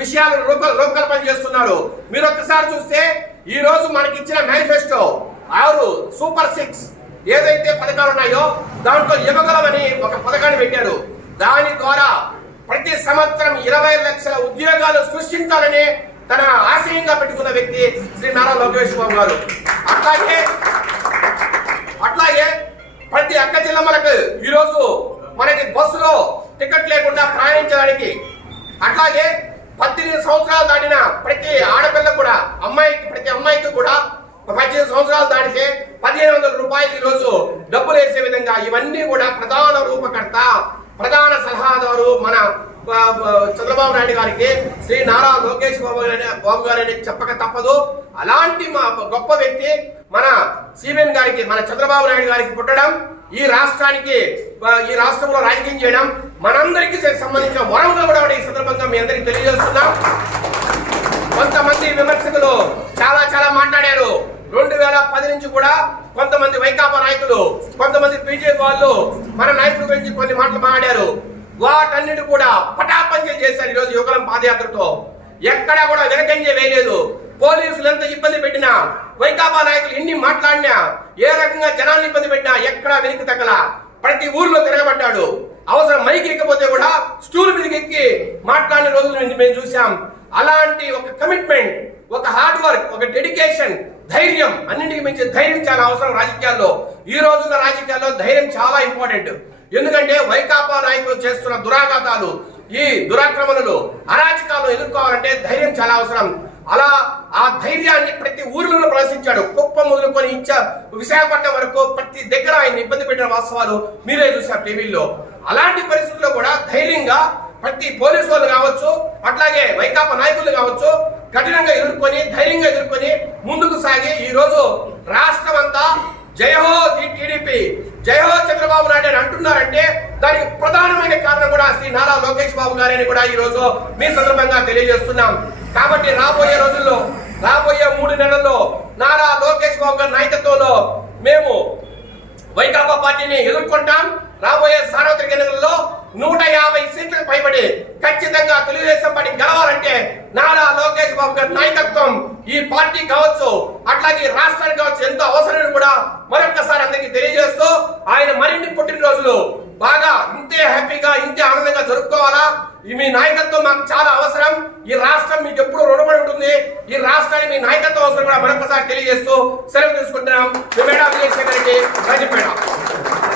విషయాలను రూపకల్పన చేస్తున్నారు. మీరు ఒక్కసారి చూస్తే ఈ రోజు మనకిచ్చిన మేనిఫెస్టో 6 సూపర్ 6 ఏదైతే పథకాలు ఉన్నాయో దాంట్లో యువగలమని ఒక పథకాన్ని పెట్టారు. దాని ద్వారా ప్రతి సంవత్సరం 20 లక్షల ఉద్యోగాలు సృష్టించాలని తన ఆశయంగా పెట్టుకున్న వ్యక్తి శ్రీ నారా లోకేష్ బాబు గారు. అట్లాగే ప్రతి అక్క జిల్లమ్మలకు ఈరోజు మనకి బస్సులో టికెట్ లేకుండా ప్రయాణించడానికి, అట్లాగే 18 సంవత్సరాలు దాటిన ప్రతి ఆడపిల్ల కూడా ప్రతి అమ్మాయికి కూడా 18 సంవత్సరాలు దాటితే 1500 రూపాయలు ఈరోజు డబ్బులు వేసే విధంగా ఇవన్నీ కూడా ప్రధాన రూపకర్త, ప్రధాన సలహాదారు మన చంద్రబాబు నాయుడు గారికి శ్రీ నారా లోకేష్ బాబు గారిని చెప్పక తప్పదు. అలాంటి మా గొప్ప వ్యక్తి మన సిబిఎన్ గారికి, మన చంద్రబాబు నాయుడు గారికి పుట్టడం, ఈ రాష్ట్రంలో రాజకీయం చేయడం మనందరికీ సంబంధించిన వరంగా కూడా ఈ సందర్భంగా మీ అందరికీ తెలియజేస్తున్నాం. కొంతమంది విమర్శకులు చాలా మాట్లాడారు. 2010 నుంచి కూడా కొంతమంది వైకాపా నాయకులు, కొంతమంది బీజేపీ వాళ్ళు మన నాయకుల గురించి కొన్ని మాటలు మాట్లాడారు. వాటన్నిటి కూడా పటాపంచలు చేశారు. ఈరోజు యువకులం పాదయాత్రతో ఎక్కడా కూడా వెనకంజ వేయలేదు. పోలీసులు ఎంత ఇబ్బంది పెట్టినా, వైకాపా నాయకులు ఎన్ని మాట్లాడినా, ఏ రకంగా జనాన్ని ఇబ్బంది పెట్టినా ఎక్కడా వెనక్కి తగ్గల. ప్రతి ఊర్లో తిరగబడ్డాడు. అవసరం మైకి ఎక్కిపోతే కూడా స్టూల్ మీదకి ఎక్కి మాట్లాడిన రోజులు మేము చూసాం. అలాంటి ఒక కమిట్మెంట్, ఒక హార్డ్ వర్క్, ఒక డెడికేషన్, ధైర్యం, అన్నింటికి మించి ధైర్యం చాలా అవసరం రాజకీయాల్లో. ఈ రోజున్న రాజకీయాల్లో ధైర్యం చాలా ఇంపార్టెంట్. ఎందుకంటే వైకాపా నాయకులు చేస్తున్న దురాఘాతాలు, ఈ దురాక్రమణలు, అరాచకాలను ఎదుర్కోవాలంటే ధైర్యం చాలా అవసరం. అలా ఆ ధైర్యాన్ని ప్రతి ఊరిలో ప్రదర్శించాడు. కుప్పం మొదలుకొని విశాఖపట్నం వరకు ప్రతి దగ్గర ఆయన ఇబ్బంది పెట్టిన వాస్తవాలు మీరే చూశారు టీవీల్లో. అలాంటి పరిస్థితుల్లో కూడా ధైర్యంగా ప్రతి పోలీసు వాళ్ళు కావచ్చు, అట్లాగే వైకాపా నాయకులు కావచ్చు, కఠినంగా ధైర్యంగా ఎదుర్కొని ముందుకు సాగి ఈ రోజు రాష్ట్రం అంతా జయహో టీడీపీ, జయహో చంద్రబాబు నాయుడు అని అంటున్నారంటే దానికి ప్రధానమైన కారణం కూడా శ్రీ నారా లోకేష్ బాబు గారిని కూడా ఈ రోజు మీ సందర్భంగా తెలియజేస్తున్నాం. కాబట్టి రాబోయే రోజుల్లో, రాబోయే 3 నెలల్లో నారా లోకేష్ బాబు గారి నాయకత్వంలో మేము వైకాపా పార్టీని ఎదుర్కొంటాం. రాబోయే సార్వత్రిక ఎన్నికల్లో 150 సీట్లకు పైబడి ఖచ్చితంగా తెలుగుదేశం పార్టీ గెలవాలంటే నారా లోకేష్ బాబు గారి నాయకత్వం ఈ పార్టీ కావచ్చు, అట్లాగే రాష్ట్రానికి కావచ్చు ఎంతో అవసరమని కూడా మరొకసారి అందరికీ తెలియజేస్తూ, ఆయన మరిన్ని పుట్టినరోజులు బాగా ఇంతే హ్యాపీగా, ఇంతే ఆనందంగా జరుపుకోవాలా. మీ నాయకత్వం మాకు చాలా అవసరం. ఈ రాష్ట్రం మీకు ఎప్పుడు రుణపడి ఉంటుంది. ఈ రాష్ట్రానికి మీ నాయకత్వం అవసరం కూడా మరొకసారి తెలియజేస్తూ సెలవు తీసుకుంటున్నాం. మేడా విజయశేఖర్ రెడ్డి, రాజపేట.